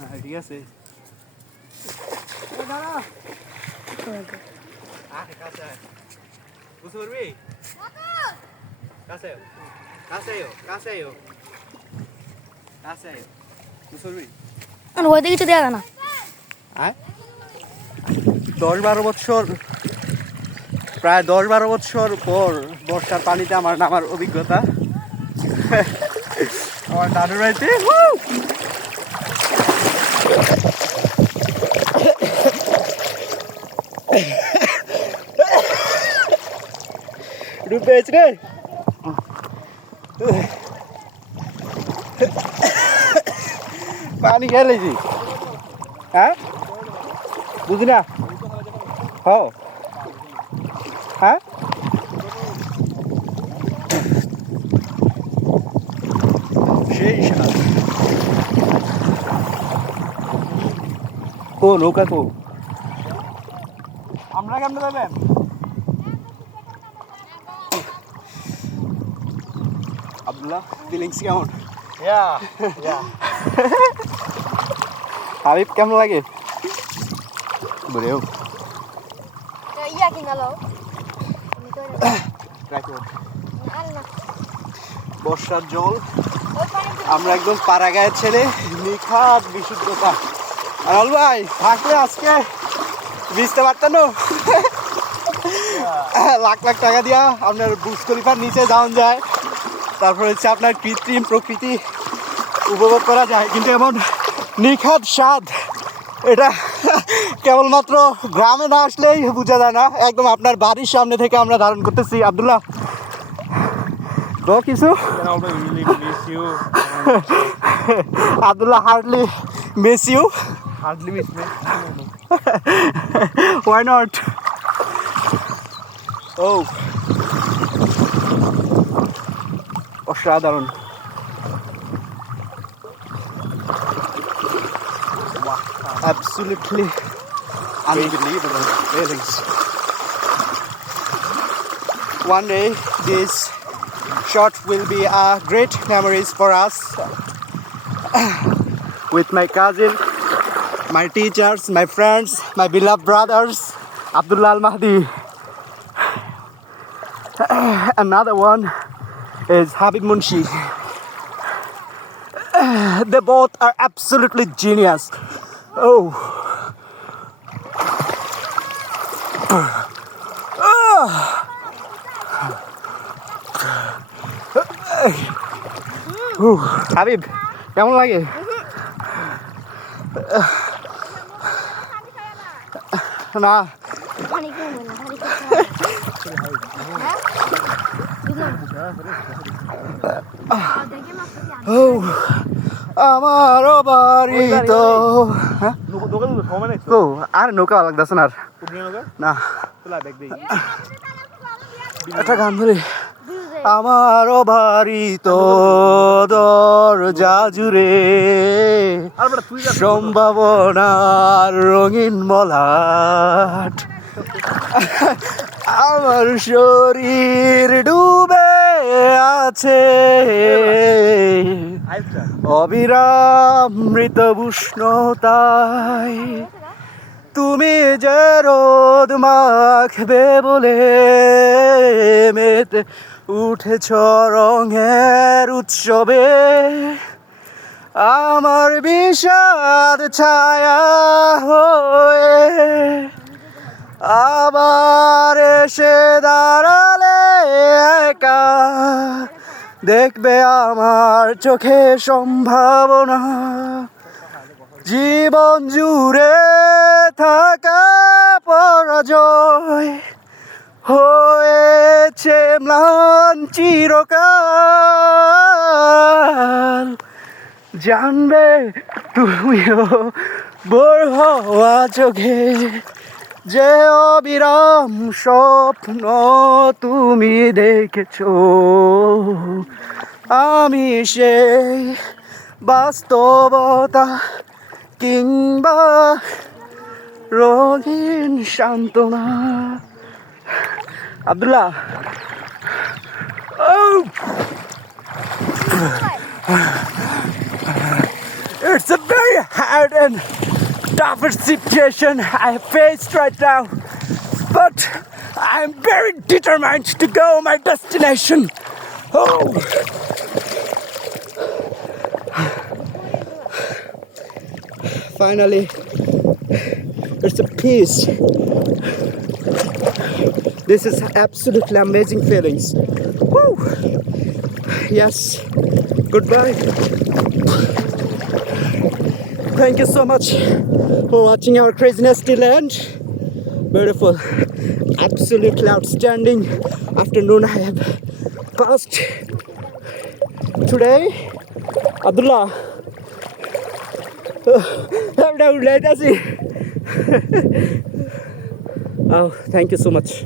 হ্যাঁ ঠিক আছে। বুঝতে পারবি? কাছে কাছে কাছে কাছে বুঝতে পারবি? ওই দিকে তো দেওয়া যায় না। 10-12 বছর, প্রায় 10-12 বছর পর বর্ষার পানিতে আমার নামার অভিজ্ঞতা। আমার দাদুর বাড়িতে ডুব পেয়েছি রে। পানি খেলেছি, হ্যাঁ বুঝি না। হ্যাঁ সেই স্বাদ। কো নৌকা কো, আমরা কেমনে যাবেন? আব্দুল্লাহ ফিলিংস কেমন? হাবিব কেমন লাগে? বলেও ইয়া কিনা লও। বর্ষার জল, আমরা একদম পাড়াগাঁয়ের ছেলে, নিখাত বিশুদ্ধতা। আর ভাই থাকলে আজকে ভিজতে পারতেন না। লাখ লাখ টাকা দিয়া আপনার বুর্জ খলিফার নিচে যাওয়া যায়, তারপর হচ্ছে আপনার কৃত্রিম প্রকৃতি উপভোগ করা যায়, কিন্তু এমন নিখাত স্বাদ এটা কেবলমাত্র গ্রামে না আসলেই বোঝা যায় না। একদম আপনার বাড়ির সামনে থেকে আমরা ধারণ করতেছি। আব্দুল্লাহ গো কিছু? Abdullah hardly miss you. Hardly miss me. Why not? Oh. অসাধারণ। Absolutely unbelievable feelings. One day this shot will be a great memories for us with my cousin, my teachers, my friends, my beloved brothers, Abdullah Al Mahdi. Another one is Habib Munshi. They both are absolutely genius. Oh. Habib কেমন লাগে? না আমারও বাড়ি তো আর নৌকা লাগতেছে না। না একটা গান ধরে, আমারও বাড়ি তো দরজা জুড়ে সম্ভাবনার রঙিন মলাট, আমার শরীর ডুবে আছে অবিরামৃত উষ্ণতায়, তুমি যে রোদ মাখবে বলে মেতে উঠেছ রঙের উৎসবে, আমার বিষাদ ছায়া হয়ে আবার এসে দাঁড়ালে একা, দেখবে আমার চোখে সম্ভাবনা, জীবন জুড়ে থাকা পরাজয় হয়েছে ম্লান চিরকাল, জানবে তুমিও বোর হওয়া চোখে যে অবিরাম স্বপ্ন তুমি দেখেছো, আমি সেই বাস্তবতা কিংবা রঙিন সান্ত্বনা। Abdullah It's a very hard and tough situation I have faced right now, but I'm very determined to go my destination. Oh. Finally, it's a peace. This is absolutely amazing feelings. Woo. Yes. Goodbye. Thank you so much for watching our craziness to land. Beautiful, absolutely outstanding afternoon I have passed today. Abdullah, oh, thank you so much.